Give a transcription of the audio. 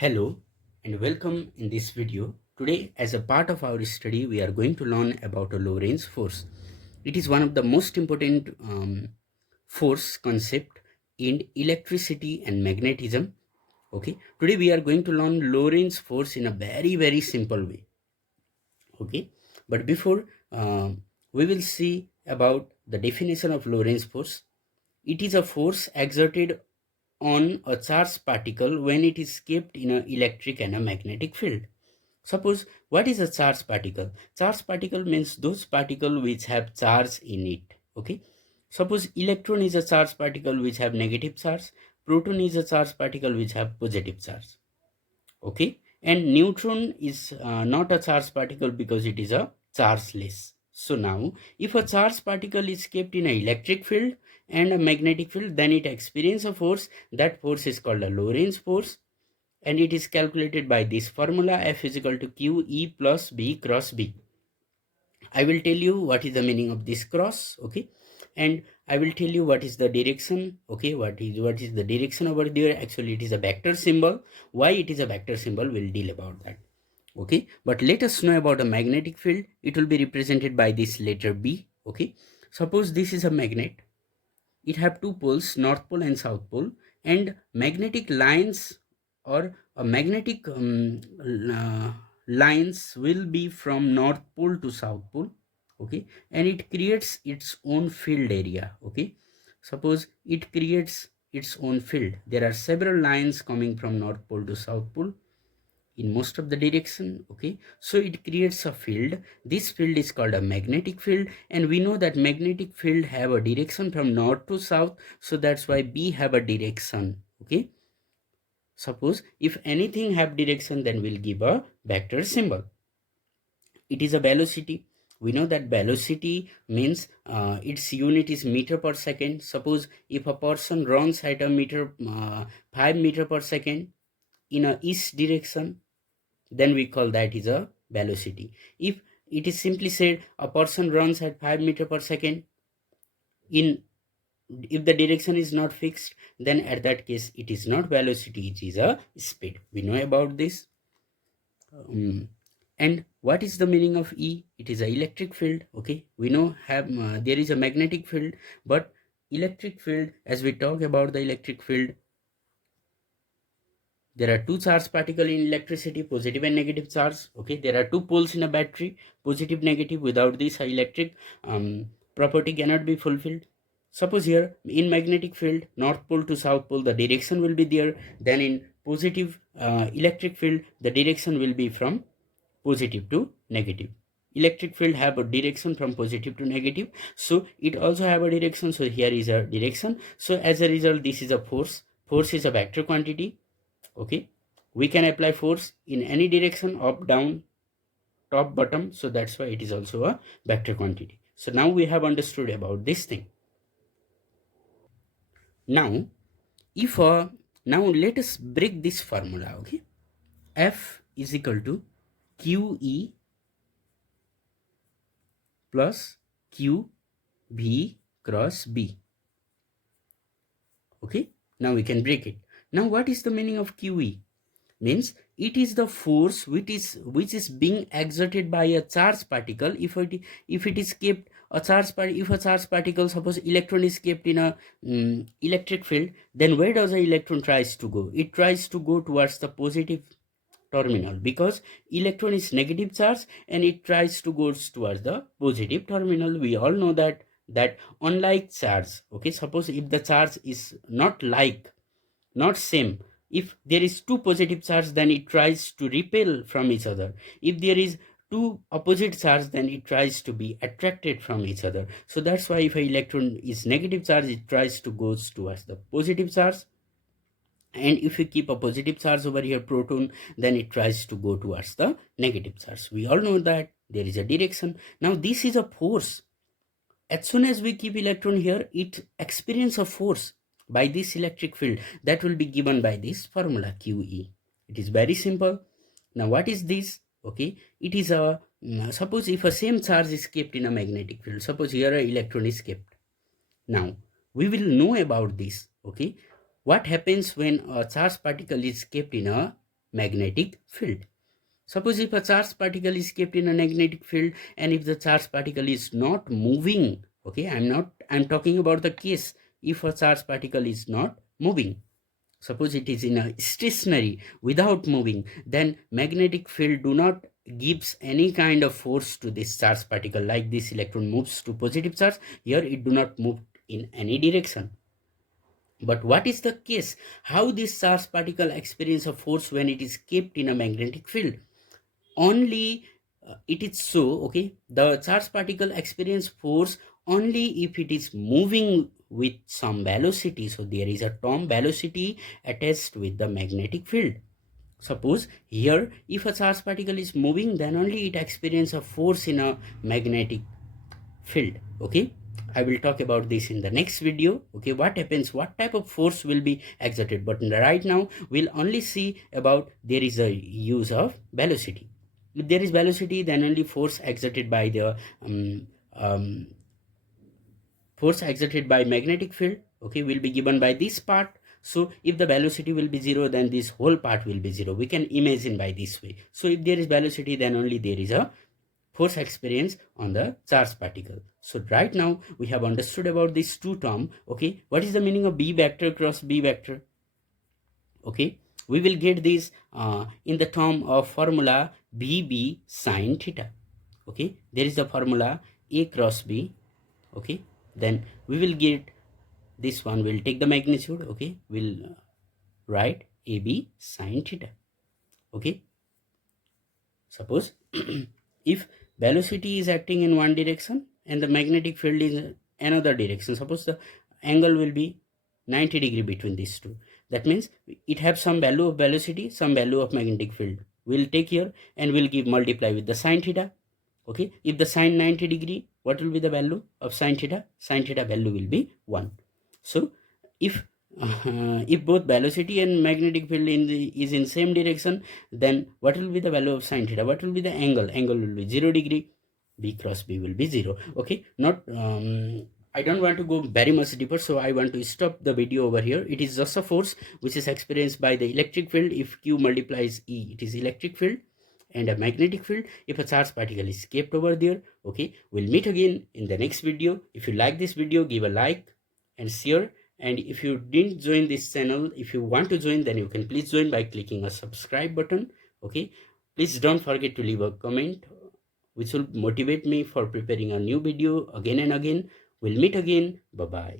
Hello and welcome in this video. Today, as a part of our study, we are going to learn about a Lorentz force. It is one of the most important force concept in electricity and magnetism. Okay, today we are going to learn Lorentz force in a very simple way. Okay, but before we will see about the definition of Lorentz force. It is a force exerted on a charged particle when it is kept in an electric and a magnetic field. Suppose, what is a charged particle? Charged particle means those particles which have charge in it. Okay. Suppose electron is a charged particle which have negative charge. Proton is a charged particle which have positive charge. Okay. And neutron is not a charged particle because it is a chargeless. So now, if a charged particle is kept in an electric field and a magnetic field, then it experiences a force. That force is called a Lorentz force, and it is calculated by this formula: F is equal to QE plus B cross B. I will tell you what is the meaning of this cross, okay, and I will tell you what is the direction, okay. What is the direction over there? Actually, it is a vector symbol. Why it is a vector symbol? We'll deal about that, okay. But let us know about a magnetic field. It will be represented by this letter B, okay. Suppose this is a magnet. It have two poles, north pole and south pole, and magnetic lines or a magnetic lines will be from north pole to south pole, okay, and it creates its own field area, okay. Suppose it creates its own field. There are several lines coming from north pole to south pole in most of the direction, okay. So it creates a field. This field is called a magnetic field, and we know that magnetic field have a direction from north to south, so that's why B have a direction, okay. Suppose if anything have direction, then we'll give a vector symbol. It is a velocity. We know that velocity means its unit is meter per second. Suppose if a person runs at a meter 5 meter per second in a east direction, then we call that is a velocity. If it is simply said a person runs at 5 meter per second in, if the direction is not fixed, then at that case it is not velocity, it is a speed. We know about this. And what is the meaning of E? It is a electric field, okay. We know there is a magnetic field, but electric field, as we talk about the electric field, there are two charged particles in electricity, positive and negative charge, okay. There are two poles in a battery, positive, negative. Without this, electric property cannot be fulfilled. Suppose here in magnetic field, north pole to south pole, the direction will be there. Then in positive electric field, the direction will be from positive to negative. Electric field have a direction from positive to negative, so it also have a direction. So here is a direction. So as a result, this is a force. Force is a vector quantity, okay. We can apply force in any direction, up, down, top, bottom. So that's why it is also a vector quantity. So now we have understood about this thing. Now if now let us break this formula, okay. F is equal to QE plus QV cross B, okay. Now we can break it. Now what is the meaning of QE? Means it is the force which is being exerted by a charged particle. If it is kept a charged particle, if a charged particle, suppose electron is kept in a electric field, then where does the electron tries to go? It tries to go towards the positive terminal, because electron is negative charge and it tries to go towards the positive terminal. We all know that unlike charge, okay. Suppose if the charge is not same, if there is two positive charge, then it tries to repel from each other. If there is two opposite charge, then it tries to be attracted from each other. So that's why if an electron is negative charge, it tries to go towards the positive charge. And if you keep a positive charge over here, proton, then it tries to go towards the negative charge. We all know that there is a direction. Now this is a force. As soon as we keep electron here, it experiences a force by this electric field that will be given by this formula QE. It is very simple. Now what is this? Okay, it is a suppose if a same charge is kept in a magnetic field. Suppose here an electron is kept. Now we will know about this, okay. What happens when a charged particle is kept in a magnetic field. Suppose if a charged particle is kept in a magnetic field, and if the charged particle is not moving, okay, I'm talking about the case if a charged particle is not moving. Suppose it is in a stationary without moving, then magnetic field do not gives any kind of force to this charged particle. Like this electron moves to positive charge, here it do not move in any direction. But what is the case? How this charged particle experience a force when it is kept in a magnetic field? Only it is so, okay, the charged particle experience force only if it is moving with some velocity. So there is a term velocity attached with the magnetic field. Suppose here if a charged particle is moving, then only it experience a force in a magnetic field. Okay, I will talk about this in the next video. Okay, what happens, what type of force will be exerted, but right now we'll only see about there is a use of velocity. If there is velocity, then only force exerted by the force exerted by magnetic field, okay, will be given by this part. So if the velocity will be 0, then this whole part will be 0. We can imagine by this way. So if there is velocity, then only there is a force experience on the charged particle. So right now we have understood about these two terms. Okay, what is the meaning of B vector cross B vector? Okay, we will get this in the term of formula BB sine theta. Okay, there is the formula A cross B. Okay, then we will get this one, will take the magnitude. Okay, we'll write AB sine theta. Okay, suppose if velocity is acting in one direction and the magnetic field is another direction, suppose the angle will be 90 degree between these two, that means it have some value of velocity, some value of magnetic field. We'll take here and we'll give multiply with the sine theta. Okay, if the sine 90 degree, what will be the value of sine theta? Sine theta value will be 1. So if if both velocity and magnetic field is in same direction, then what will be the value of sine theta? What will be the angle? Angle will be 0 degree. B cross B will be 0. Okay, not I don't want to go very much deeper, so I want to stop the video over here. It is just a force which is experienced by the electric field. If Q multiplies E, it is electric field, and a magnetic field if a charged particle is kept over there. Okay, we'll meet again in the next video. If you like this video, give a like and share. And if you didn't join this channel, if you want to join, then you can please join by clicking a subscribe button. Okay, please don't forget to leave a comment, which will motivate me for preparing a new video again and again. We'll meet again. Bye bye.